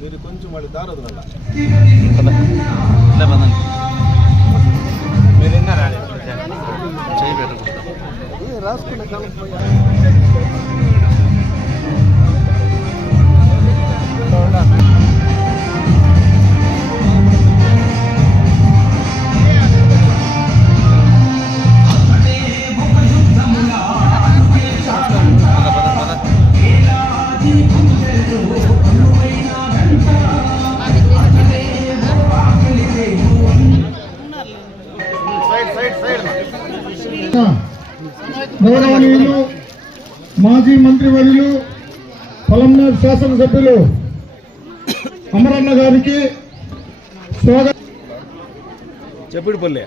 మీరు కొంచెం వాళ్ళు దారదు రాసుకునే కాలం గౌరవనీయులు మాజీ మంత్రివర్యులు పలమనేరు శాసనసభ్యులు అమరన్న గారికి స్వాగతం. చెప్పుడుపల్లె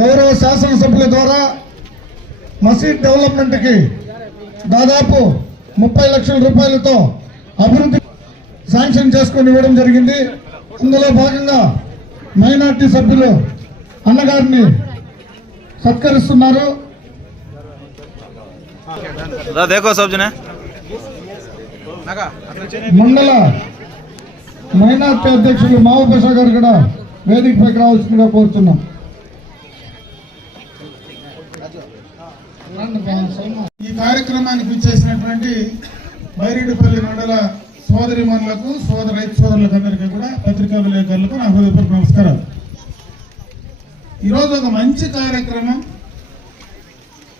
గౌరవ శాసనసభ్యుల ద్వారా మసీద్ డెవలప్మెంట్ కి దాదాపు 30 లక్షల రూపాయలతో అభివృద్ధి శాంక్షన్ చేసుకుని ఇవ్వడం జరిగింది. అందులో భాగంగా మైనార్టీ సభ్యులు అన్నగారిని సత్కరిస్తున్నారు. మండల మైనార్టీ అధ్యక్షులు మావపేష గారు కూడా వేదికపైకి రావాల్సిందిగా కోరుతున్నాం. ఈ కార్యక్రమానికి విచ్చేసినటువంటి బైరెడ్డిపల్లి మండల సోదరిమణులకు రైతు సోదరులకు అందరికీ కూడా పత్రికా విలేకరులకు నా హృదయపూర్వక నమస్కారాలు. ఈరోజు ఒక మంచి కార్యక్రమం,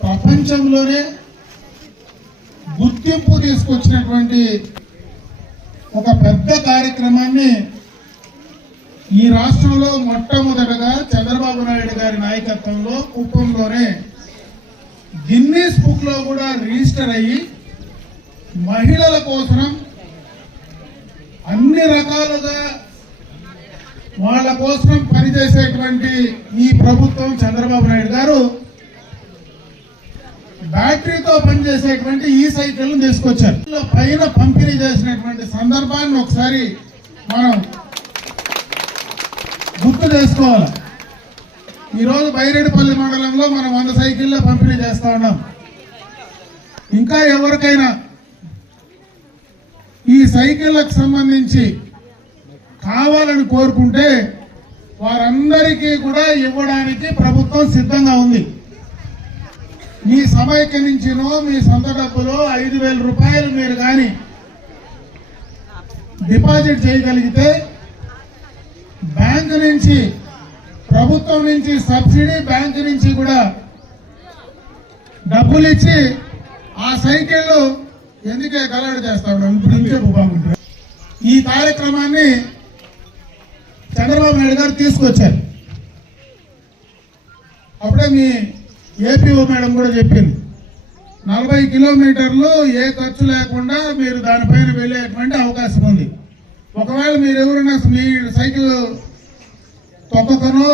ప్రపంచంలోనే గుర్తింపు తీసుకొచ్చినటువంటి ఒక పెద్ద కార్యక్రమాన్ని ఈ రాష్ట్రంలో మొట్టమొదటగా చంద్రబాబు నాయుడు గారి నాయకత్వంలో కుప్పంలోనే గిన్నీస్ బుక్ లో కూడా రిజిస్టర్ అయ్యి మహిళల కోసం అన్ని రకాలుగా వాళ్ళ కోసం పనిచేసేటువంటి ఈ ప్రభుత్వం చంద్రబాబు నాయుడు గారు బ్యాటరీతో పనిచేసేటువంటి ఈ సైకిల్ తీసుకొచ్చారు. పైన పంపిణీ చేసినటువంటి సందర్భాన్ని ఒకసారి మనం గుర్తు చేసుకోవాలి. ఈరోజు బైరెడ్డిపల్లి మండలంలో మనం 100 సైకిళ్ళ పంపిణీ చేస్తా ఉన్నాం. ఇంకా ఎవరికైనా ఈ సైకిళ్లకు సంబంధించి కావాలని కోరుకుంటే వారందరికీ కూడా ఇవ్వడానికి ప్రభుత్వం సిద్ధంగా ఉంది. మీ సమైక్య నుంచినో మీ సొంత డబ్బులో 5,000 రూపాయలు మీరు కానీ డిపాజిట్ చేయగలిగితే బ్యాంకు నుంచి, ప్రభుత్వం నుంచి సబ్సిడీ, బ్యాంకు నుంచి కూడా డబ్బులు ఇచ్చి ఆ సైకిళ్ళు ఎందుకే గలాడు చేస్తా ఉన్నాం. ఇప్పుడు ఇంకే బాగుంటుంది. ఈ కార్యక్రమాన్ని చంద్రబాబు నాయుడు గారు తీసుకొచ్చారు. అప్పుడే మీ ఏపీఓ మేడం కూడా చెప్పింది, 40 కిలోమీటర్లు ఏ ఖర్చు లేకుండా మీరు దానిపైన వెళ్ళేటువంటి అవకాశం ఉంది. ఒకవేళ మీరు ఎవరైనా మీ సైకిల్ తొక్కకనో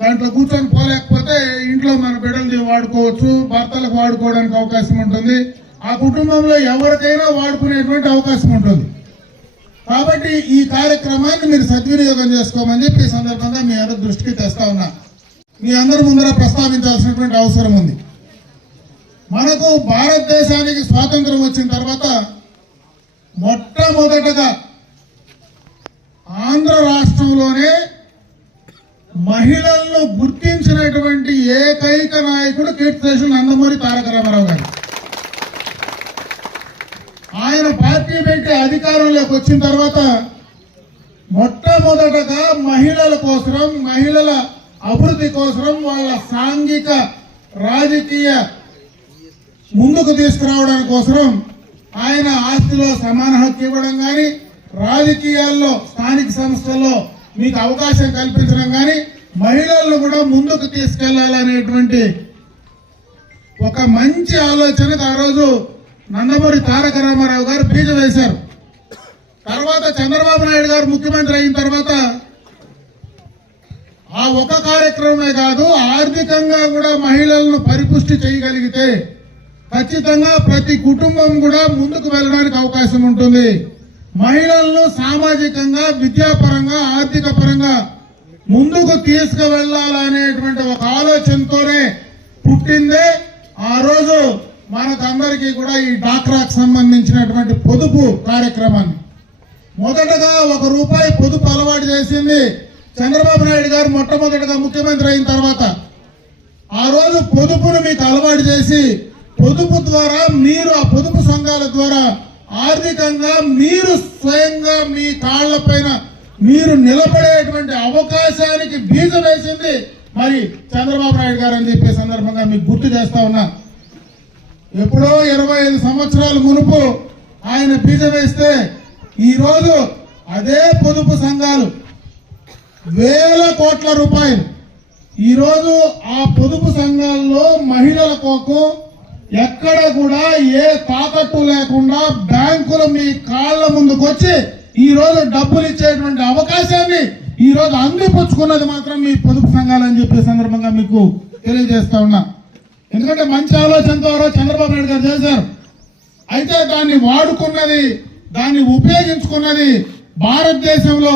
దాంట్లో కూర్చొని పోలేకపోతే ఇంట్లో మన బిడ్డలు వాడుకోవచ్చు, భర్తలకు వాడుకోవడానికి అవకాశం ఉంటుంది, ఆ కుటుంబంలో ఎవరికైనా వాడుకునేటువంటి అవకాశం ఉంటుంది. కాబట్టి ఈ కార్యక్రమాన్ని మీరు సద్వినియోగం చేసుకోమని చెప్పి ఈ సందర్భంగా మీ అందరి దృష్టికి తెస్తా ఉన్నా. మీ అందరి ముందర ప్రస్తావించాల్సినటువంటి అవసరం ఉంది. మనకు భారతదేశానికి స్వాతంత్రం వచ్చిన తర్వాత మొట్టమొదటగా ఆంధ్ర రాష్ట్రంలోనే మహిళలను గుర్తించినటువంటి ఏకైక నాయకుడు కీర్తిశేషులు నందమూరి తారక రామారావు గారు. ఆయన పార్టీ పెట్టి అధికారంలోకి వచ్చిన తర్వాత మొట్టమొదటగా మహిళల కోసం, మహిళల అభివృద్ధి కోసం, వాళ్ళ సాంఘిక రాజకీయ ముందుకు తీసుకురావడానికి కోసం ఆయన ఆస్తిలో సమాన హక్కు ఇవ్వడం కానీ, రాజకీయాల్లో స్థానిక సంస్థల్లో మీకు అవకాశం కల్పించడం కానీ, మహిళలను కూడా ముందుకు తీసుకెళ్లాలనేటువంటి ఒక మంచి ఆలోచనకు ఆ రోజు నందమూరి తారక రామారావు గారు బీజం వేశారు. తర్వాత చంద్రబాబు నాయుడు గారు ముఖ్యమంత్రి అయిన తర్వాత ఆ ఒక కార్యక్రమమే కాదు, ఆర్థికంగా కూడా మహిళలను పరిపుష్టి చేయగలిగితే ఖచ్చితంగా ప్రతి కుటుంబం కూడా ముందుకు వెళ్ళడానికి అవకాశం ఉంటుంది. మహిళలను సామాజికంగా, విద్యాపరంగా, ఆర్థిక పరంగా ముందుకు తీసుకువెళ్లాలనేటువంటి ఒక ఆలోచనతోనే పుట్టిందే ఆ రోజు మనకందరికీ కూడా ఈ డాక్రాకు సంబంధించినటువంటి పొదుపు కార్యక్రమాన్ని. మొదటగా ₹1 పొదుపు అలవాటు చేసింది చంద్రబాబు నాయుడు గారు మొట్టమొదటిగా ముఖ్యమంత్రి అయిన తర్వాత. ఆ రోజు పొదుపును మీకు అలవాటు చేసి పొదుపు ద్వారా మీరు, ఆ పొదుపు సంఘాల ద్వారా ఆర్థికంగా మీరు స్వయంగా మీ కాళ్లపైన మీరు నిలబడేటువంటి అవకాశానికి బీజం వేసింది మరి చంద్రబాబు నాయుడు గారు అని చెప్పే సందర్భంగా మీకు గుర్తు చేస్తా ఉన్నా. ఎప్పుడో 25 సంవత్సరాల మునుపు ఆయన బీజం వేస్తే ఈరోజు అదే పొదుపు సంఘాలు వేల కోట్ల రూపాయలు ఈరోజు ఆ పొదుపు సంఘాల్లో మహిళల కోసం ఎక్కడ కూడా ఏ తాకట్టు లేకుండా బ్యాంకులు మీ కాళ్ల ముందుకు వచ్చి ఈ రోజు డబ్బులు ఇచ్చేటువంటి అవకాశాన్ని ఈ రోజు అందిపుచ్చుకున్నది మాత్రం మీ పొదుపు సంఘాలని చెప్పే సందర్భంగా మీకు తెలియజేస్తా ఉన్నా. ఎందుకంటే మంచి ఆలోచనతో చంద్రబాబు నాయుడు గారు చేశారు. అయితే దాన్ని వాడుకున్నది, దాన్ని ఉపయోగించుకున్నది భారతదేశంలో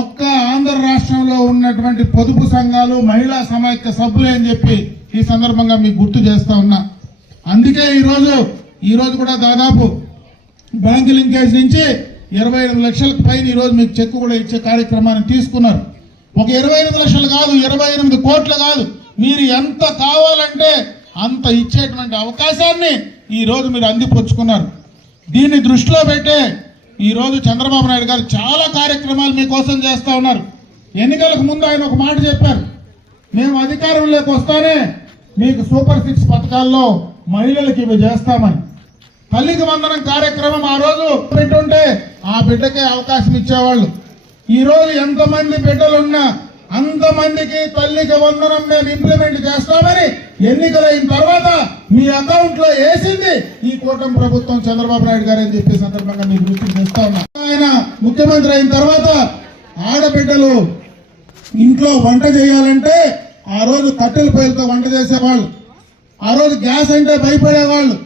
ఒక్క ఆంధ్ర రాష్ట్రంలో ఉన్నటువంటి పొదుపు సంఘాలు, మహిళా సమాఖ్య సభ్యులే అని చెప్పి ఈ సందర్భంగా మీకు గుర్తు చేస్తా ఉన్నా. అందుకే ఈ రోజు కూడా దాదాపు బ్యాంకు లింకేజ్ నుంచి 28 లక్షలకు పైన ఈ రోజు మీకు చెక్ కూడా ఇచ్చే కార్యక్రమాన్ని తీసుకున్నారు. ఒక 28 లక్షలు కాదు, 28 కోట్లు కాదు, మీరు ఎంత కావాలంటే అంత ఇచ్చేటువంటి అవకాశాన్ని ఈ రోజు మీరు అందిపుచ్చుకున్నారు. దీన్ని దృష్టిలో పెట్టే ఈ రోజు చంద్రబాబు నాయుడు గారు చాలా కార్యక్రమాలు మీకోసం చేస్తా ఉన్నారు. ఎన్నికలకు ముందు ఆయన ఒక మాట చెప్పారు, మేము అధికారంలోకి వస్తానే మీకు సూపర్ 6 పథకాల్లో మహిళలకు ఇవి చేస్తామని. తల్లికి వందనం కార్యక్రమం ఆ రోజు పెట్టుంటే ఆ బిడ్డకే అవకాశం ఇచ్చేవాళ్ళు. ఈ రోజు ఎంతమంది బిడ్డలున్నా అంతమందికి తల్లికి వందనం మేము ఇంప్లిమెంట్ చేస్తామని ఎన్నికలైన తర్వాత మీ అకౌంట్ లో వేసింది ఈ కూటమి ప్రభుత్వం, చంద్రబాబు నాయుడు గారు అని చెప్పే సందర్భంగా మీకు దృష్టి చేస్తా ఉన్నా. ఆయన ముఖ్యమంత్రి అయిన తర్వాత ఆడబిడ్డలు ఇంట్లో వంట చేయాలంటే ఆ రోజు కట్టెల పొయ్యిలతో వంట చేసేవాళ్ళు. ఆ రోజు గ్యాస్ అంటే భయపడేవాళ్ళు.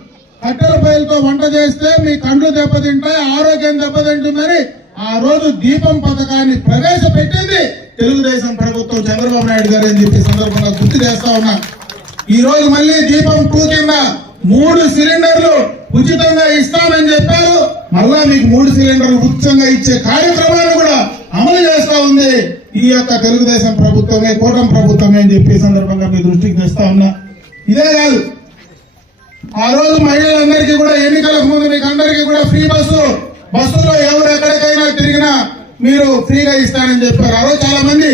కట్టెల పొయ్యిలతో వంట చేస్తే మీ కండ్లు దెబ్బతింటాయి, ఆరోగ్యం దెబ్బతింటుందని ఆ రోజు దీపం పథకాన్ని ప్రవేశపెట్టింది తెలుగుదేశం ప్రభుత్వం, చంద్రబాబు నాయుడు గారు అని చెప్పి సందర్భంగా గుర్తు చేస్తా ఉన్నా. ఈ రోజు మళ్ళీ దీపం 2 కింద 3 సిలిండర్లు ఉచితంగా ఇస్తామని చెప్పారు. మళ్ళా మీకు 3 సిలిండర్లు ఉచితంగా ఇచ్చే కార్యక్రమాన్ని కూడా అమలు చేస్తా ఉంది ఈ యొక్క తెలుగుదేశం ప్రభుత్వమే, కూటమి ప్రభుత్వమే అని చెప్పి సందర్భంగా మీ దృష్టికి తెస్తా ఉన్నా. ఇదే కాదు, ఆ రోజు మహిళలందరికీ కూడా ఎన్నికలకు ముందు మీకు అందరికీ కూడా ఫ్రీ బస్సులో ఎవరు ఎక్కడికైనా తిరిగినా మీరు ఫ్రీగా ఇస్తానని చెప్పారు. ఆ రోజు చాలా మంది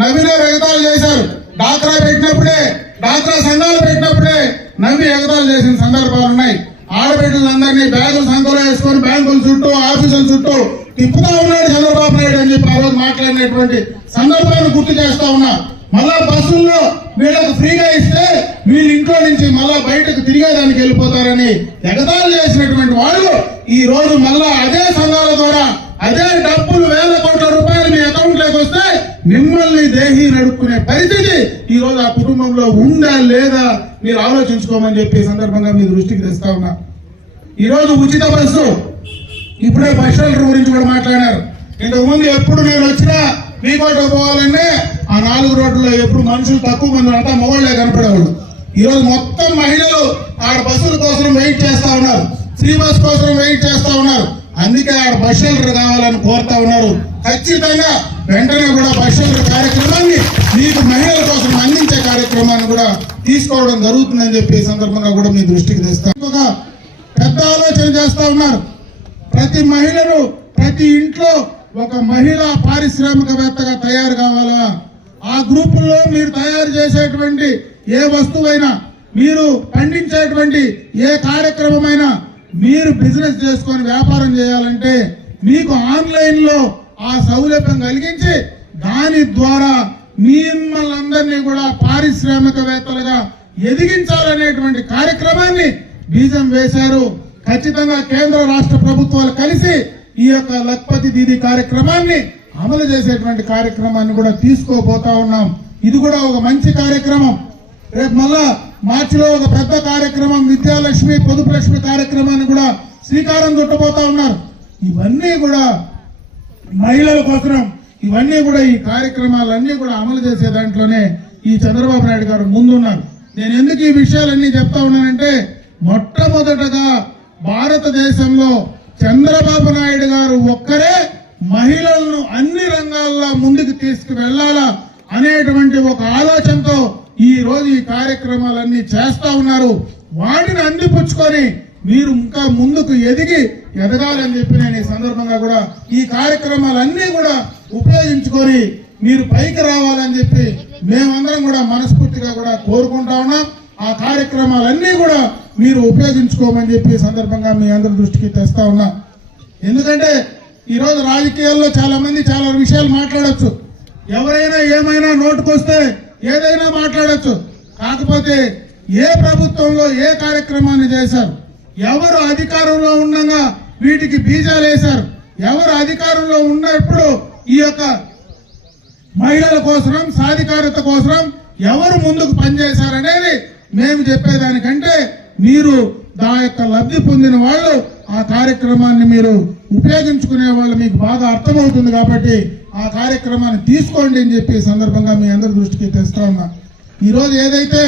నవ్విన ఎగతాలు చేశారు. డాక్రా పెట్టినప్పుడే, డాక్రా సంఘాలు పెట్టినప్పుడే నవ్వి ఎగతాలు చేసిన సందర్భాలు ఉన్నాయి. ఆడబిడ్డలందరినీ బ్యాగులు సంఘంలో వేసుకొని బ్యాంకుల చుట్టూ, ఆఫీసుల చుట్టూ తిప్పుతా ఉన్నాడు చంద్రబాబు నాయుడు అని చెప్పి ఆ రోజు మాట్లాడినటువంటి సందర్భాన్ని గుర్తు చేస్తా ఉన్నా. మళ్ళా బస్సుల్లో వీళ్ళకు ఫ్రీగా ఇస్తే వీళ్ళ ఇంట్లో నుంచి మళ్ళా బయటకు తిరిగేదానికి వెళ్ళిపోతారని ఎగతాళి చేసినటువంటి వాళ్ళు ఈ రోజు మళ్ళా అదే సంఘాల ద్వారా అదే డబ్బులు వేల కోట్ల రూపాయలు మీ అకౌంట్ లోకి వస్తే మిమ్మల్ని దేహి నడుపుకునే పరిస్థితి ఈ రోజు ఆ కుటుంబంలో ఉందా లేదా మీరు ఆలోచించుకోమని చెప్పి సందర్భంగా మీ దృష్టికి తెస్తా ఉన్నా. ఈ రోజు ఉచిత బస్సు, ఇప్పుడే బస్ షెల్టర్ గురించి కూడా మాట్లాడారు. ఇంతకు ముందు ఎప్పుడు నేను వచ్చినా మీకోట పోవాలంటే ఆ 4 రోడ్లలో ఎప్పుడు మనుషులు తక్కువ మంది అంతా మొగళ్లే కనపడేవాళ్ళు. ఈ రోజు మొత్తం మహిళలు ఆడ బస్సుల కోసం వెయిట్ చేస్తా ఉన్నారు, ఫ్రీ బస్ కోసం వెయిట్ చేస్తా ఉన్నారు. అందుకే ఆడ బస్ షెల్టర్ కావాలని కోరుతా ఉన్నారు. ఖచ్చితంగా వెంటనే కూడా బస్ షెల్టర్ కార్యక్రమాన్ని మీకు మహిళల కోసం అందించే కార్యక్రమాన్ని కూడా తీసుకోవడం జరుగుతుందని చెప్పి సందర్భంగా కూడా మీ దృష్టికి తెస్తాం. ఒక పెద్ద ఆలోచన చేస్తా ఉన్నారు. ప్రతి మహిళను ప్రతి ఇంట్లో ఒక మహిళా పారిశ్రామికవేత్తగా తయారు కావాలా. ఆ గ్రూపుల్లో మీరు తయారు చేసేటువంటి ఏ వస్తువైనా, మీరు పండించేటువంటి ఏ కార్యక్రమమైనా మీరు బిజినెస్ చేసుకొని వ్యాపారం చేయాలంటే మీకు ఆన్లైన్ లో ఆ సౌలభ్యం కలిగించి దాని ద్వారా మిమ్మల్ని అందరినీ కూడా పారిశ్రామికవేత్తలుగా ఎదిగించాలనేటువంటి కార్యక్రమాన్ని బీజం వేశారు. ఖచ్చితంగా కేంద్ర రాష్ట్ర ప్రభుత్వాలు కలిసి ఈ యొక్క లక్పతి దీది కార్యక్రమాన్ని అమలు చేసేటువంటి కార్యక్రమాన్ని కూడా తీసుకోబోతా ఉన్నాం. ఇది కూడా ఒక మంచి కార్యక్రమం. రేపు మళ్ళా మార్చిలో ఒక పెద్ద కార్యక్రమం విద్యాలక్ష్మి, పొదుపు లక్ష్మి కార్యక్రమాన్ని కూడా శ్రీకారం చుట్టబోతా ఉన్నారు. ఇవన్నీ కూడా మహిళల కోసం ఇవన్నీ కూడా ఈ కార్యక్రమాలన్నీ కూడా అమలు చేసే దాంట్లోనే ఈ చంద్రబాబు నాయుడు గారు ముందున్నారు. నేను ఎందుకు ఈ విషయాలన్నీ చెప్తా ఉన్నానంటే మొట్టమొదటగా భారతదేశంలో చంద్రబాబు నాయుడు గారు ఒక్కరే మహిళలను అన్ని రంగాల్లో ముందుకు తీసుకువెళ్లాలా అనేటువంటి ఒక ఆలోచనతో ఈ రోజు ఈ కార్యక్రమాలన్నీ చేస్తా ఉన్నారు. వాటిని అందిపుచ్చుకొని మీరు ఇంకా ముందుకు ఎదగాలని చెప్పి నేను ఈ సందర్భంగా కూడా ఈ కార్యక్రమాలన్నీ కూడా ఉపయోగించుకొని మీరు పైకి రావాలని చెప్పి మేమందరం కూడా మనస్ఫూర్తిగా కూడా కోరుకుంటా ఉన్నాం. ఆ కార్యక్రమాలన్నీ కూడా మీరు ఉపయోగించుకోమని చెప్పి ఈ సందర్భంగా మీ అందరి దృష్టికి తెస్తా ఉన్నా. ఎందుకంటే ఈరోజు రాజకీయాల్లో చాలా మంది చాలా విషయాలు మాట్లాడొచ్చు, ఎవరైనా ఏమైనా నోటుకొస్తే ఏదైనా మాట్లాడొచ్చు. కాకపోతే ఏ ప్రభుత్వంలో ఏ కార్యక్రమాన్ని చేశారు, ఎవరు అధికారంలో ఉండగా వీటికి బీజాలు వేశారు, ఎవరు అధికారంలో ఉన్నప్పుడు ఈ యొక్క మహిళల కోసం సాధికారత కోసం ఎవరు ముందుకు పనిచేశారనేది మేము చెప్పేదానికంటే మీరు దా యొక్క లబ్ధి పొందిన వాళ్ళు ఆ కార్యక్రమాన్ని మీరు ఉపయోగించుకునే వాళ్ళు మీకు బాగా అర్థమవుతుంది కాబట్టి ఆ కార్యక్రమాన్ని తీసుకోండి అని చెప్పి సందర్భంగా మీ అందరి దృష్టికి తెస్తా ఉన్నా. ఈరోజు ఏదైతే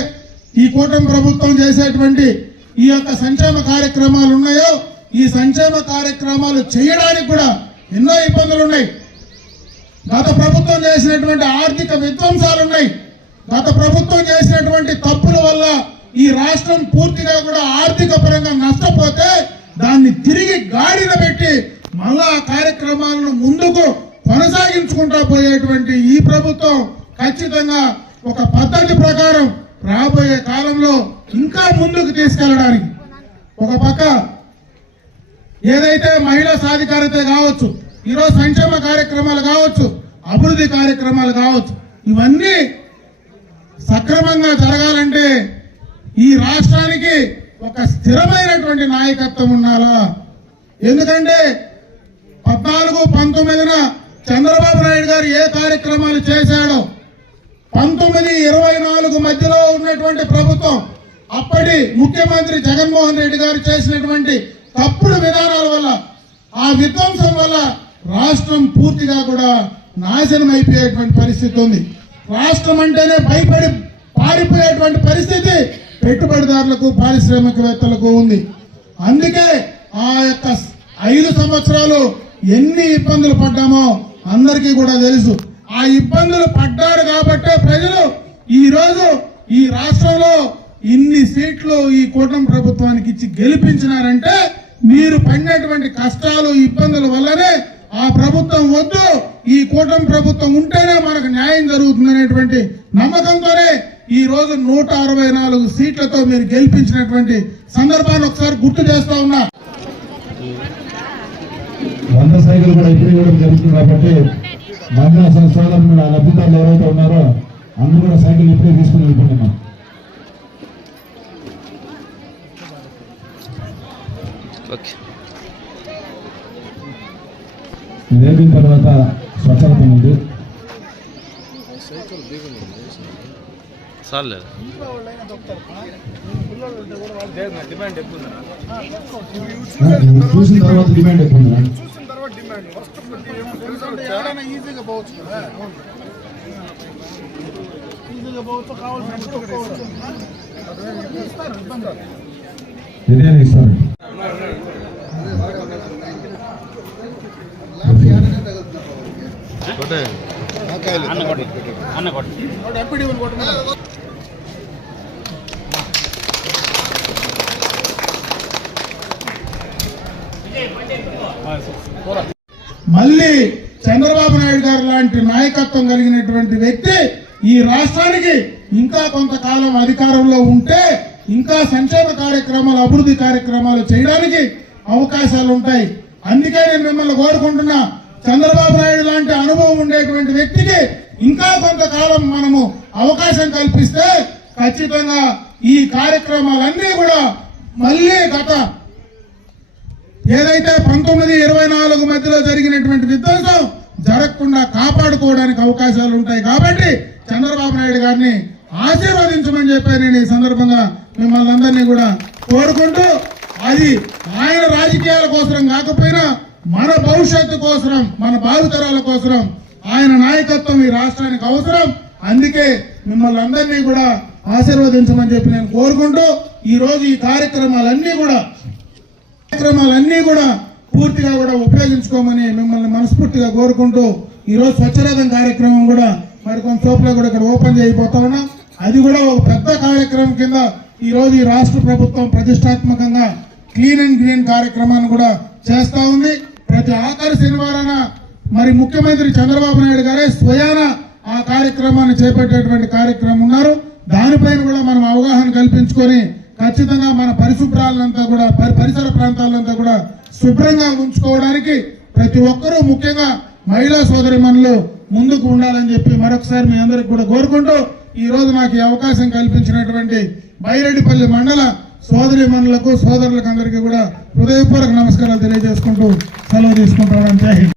ఈ కూటమి ప్రభుత్వం చేసేటువంటి ఈ యొక్క సంక్షేమ కార్యక్రమాలు ఉన్నాయో ఈ సంక్షేమ కార్యక్రమాలు చేయడానికి కూడా ఎన్నో ఇబ్బందులు ఉన్నాయి. గత ప్రభుత్వం చేసినటువంటి ఆర్థిక విధ్వంసాలు ఉన్నాయి. గత ప్రభుత్వం చేసినటువంటి తప్పుల వల్ల ఈ రాష్ట్రం పూర్తిగా కూడా ఆర్థిక పరంగా నష్టపోతే దాన్ని తిరిగి గాడిన పెట్టి మళ్ళా ఆ కార్యక్రమాలను ముందుకు కొనసాగించుకుంటా పోయేటువంటి ఈ ప్రభుత్వం ఖచ్చితంగా ఒక పద్ధతి ప్రకారం రాబోయే కాలంలో ఇంకా ముందుకు తీసుకెళ్లడానికి ఒక పక్క ఏదైతే మహిళా సాధికారత కావచ్చు, ఈరోజు సంక్షేమ కార్యక్రమాలు కావచ్చు, అభివృద్ధి కార్యక్రమాలు కావచ్చు, ఇవన్నీ సక్రమంగా జరగాలంటే ఈ రాష్ట్రానికి ఒక స్థిరమైనటువంటి నాయకత్వం ఉండాలా. ఎందుకంటే 14-19 చంద్రబాబు నాయుడు గారు ఏ కార్యక్రమాలు చేశాడో 19-24 మధ్యలో ఉన్నటువంటి ప్రభుత్వం అప్పటి ముఖ్యమంత్రి జగన్మోహన్ రెడ్డి గారు చేసినటువంటి తప్పుడు విధానాల వల్ల ఆ విధ్వంసం వల్ల రాష్ట్రం పూర్తిగా కూడా నాశనం అయిపోయేటువంటి పరిస్థితి ఉంది. రాష్ట్రం అంటేనే భయపడి పారిపోయేటువంటి పరిస్థితి పెట్టుబడిదారులకు పారిశ్రామికవేత్తలకు ఉంది. అందుకే ఆ యొక్క 5 సంవత్సరాలు ఎన్ని ఇబ్బందులు పడ్డామో అందరికీ కూడా తెలుసు. ఆ ఇబ్బందులు పడ్డారు కాబట్టే ప్రజలు ఈ రోజు ఈ రాష్ట్రంలో ఇన్ని సీట్లు ఈ కూటమి ప్రభుత్వానికి ఇచ్చి గెలిపించినారంటే మీరు పడినటువంటి కష్టాలు ఇబ్బందుల వల్లనే ఆ ప్రభుత్వం వద్దు, ఈ కూటమి ప్రభుత్వం ఉంటేనే మనకు న్యాయం జరుగుతుందనేటువంటి నమ్మకంతోనే ఈ రోజు 164 సీట్లతో మీరు గెలిపించినటువంటి సందర్భాన్ని ఒకసారి గుర్తు చేస్తా ఉన్నా. 100 సైకిల్ కూడా ఇప్పుడు ఇవ్వడం జరుగుతుంది కాబట్టి మహిళా సంస్థలు లబ్ధిదారులు ఎవరైతే ఉన్నారో అందరూ కూడా సైకిల్ ఇప్పుడే తీసుకుని వెళ్ళిపోతున్నాం. ఇదేమిన తర్వాత స్వచ్ఛత ఉంది. చూసిన తర్వాత డిమాండ్ ఎక్కువ ఉందా? ఈజీగా పోవచ్చు కదా, ఈజీగా పోవచ్చు, కావాల్సిన బిర్యానీ ఇస్తారు. మళ్ళీ చంద్రబాబు నాయుడు గారు లాంటి నాయకత్వం కలిగినటువంటి వ్యక్తి ఈ రాష్ట్రానికి ఇంకా కొంతకాలం అధికారంలో ఉంటే ఇంకా సంక్షేమ కార్యక్రమాలు అభివృద్ధి కార్యక్రమాలు చేయడానికి అవకాశాలు ఉంటాయి. అందుకే నేను మిమ్మల్ని కోరుకుంటున్నా, చంద్రబాబు నాయుడు లాంటి అనుభవం ఉండేటువంటి వ్యక్తికి ఇంకా కొంతకాలం మనము అవకాశం కల్పిస్తే ఖచ్చితంగా ఈ కార్యక్రమాలన్నీ కూడా మళ్ళీ గత ఏదైతే 19-24 మధ్యలో జరిగినటువంటి విధ్వంసం జరగకుండా కాపాడుకోవడానికి అవకాశాలు ఉంటాయి. కాబట్టి చంద్రబాబు నాయుడు గారిని ఆశీర్వదించమని చెప్పి నేను ఈ సందర్భంగా మిమ్మల్ని అందరినీ కూడా కోరుకుంటూ, అది ఆయన రాజకీయాల కోసం కాకపోయినా మన భవిష్యత్తు కోసరం, మన భావితరాల కోసరం ఆయన నాయకత్వం ఈ రాష్ట్రానికి అవసరం. అందుకే మిమ్మల్ని అందరినీ కూడా ఆశీర్వదించమని చెప్పి నేను కోరుకుంటూ ఈ రోజు ఈ కార్యక్రమాలన్నీ కూడా పూర్తిగా కూడా ఉపయోగించుకోమని మిమ్మల్ని మనస్ఫూర్తిగా కోరుకుంటూ ఈ రోజు స్వచ్ఛరథం కార్యక్రమం కూడా మరి కొంత చోట్ల కూడా ఇక్కడ ఓపెన్ చేయబోతా ఉన్నాం. అది కూడా ఒక పెద్ద కార్యక్రమం కింద ఈ రోజు ఈ రాష్ట్ర ప్రభుత్వం ప్రతిష్టాత్మకంగా క్లీన్ అండ్ గ్రీన్ కార్యక్రమాన్ని కూడా చేస్తా ఉంది. ప్రతి ఆఖరి శనివారాన మరి ముఖ్యమంత్రి చంద్రబాబు నాయుడు గారే స్వయాన ఆ కార్యక్రమాన్ని చేపట్టేటువంటి కార్యక్రమం ఉన్నారు. దానిపైన కూడా మనం అవగాహన కల్పించుకొని ఖచ్చితంగా మన పరిశుభ్రాలంతా కూడా పరిసర ప్రాంతాలంతా కూడా శుభ్రంగా ఉంచుకోవడానికి ప్రతి ఒక్కరూ ముఖ్యంగా మహిళా సోదరిమణులు ముందుకు ఉండాలని చెప్పి మరొకసారి మీ అందరికి కూడా కోరుకుంటూ ఈ రోజు నాకు ఈ అవకాశం కల్పించినటువంటి బైరెడ్డిపల్లి మండల సోదరిమణులకు సోదరులకు అందరికీ కూడా హృదయపూర్వక నమస్కారాలు తెలియజేసుకుంటూ సెలవు తీసుకుంటాను. జై హింద్.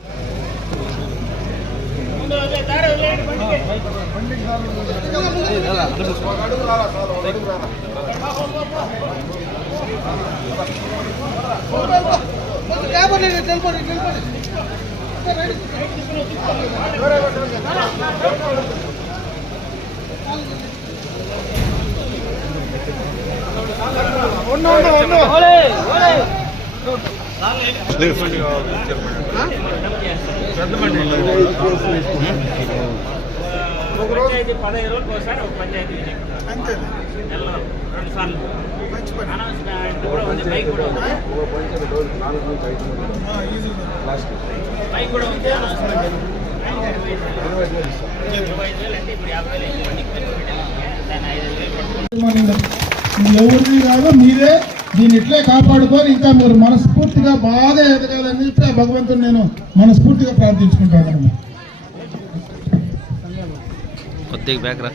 పంచాయతీ 15 రోజులకు ఒకసారి ఒక పంచాయతీ అంతే, 2 సార్లు అనౌన్స్మెంట్ కూడా ఉంది. బైక్ కూడా ఉంది, బైక్ కూడా ఉంది. అనౌన్స్మెంట్ 25,000 అంటే ఇప్పుడు 50,000 బండికి ఖర్చు పెట్టాలి. దాన్ని 5,000 ఎవరిని కాదు, మీరే దీన్ని ఇట్లే కాపాడుకొని ఇంకా మీరు మనస్ఫూర్తిగా బాగా ఎదగాలని చెప్పి ఆ భగవంతుని నేను మనస్ఫూర్తిగా ప్రార్థించుకుంటాను. కొద్దిగా బ్యాక్ రా.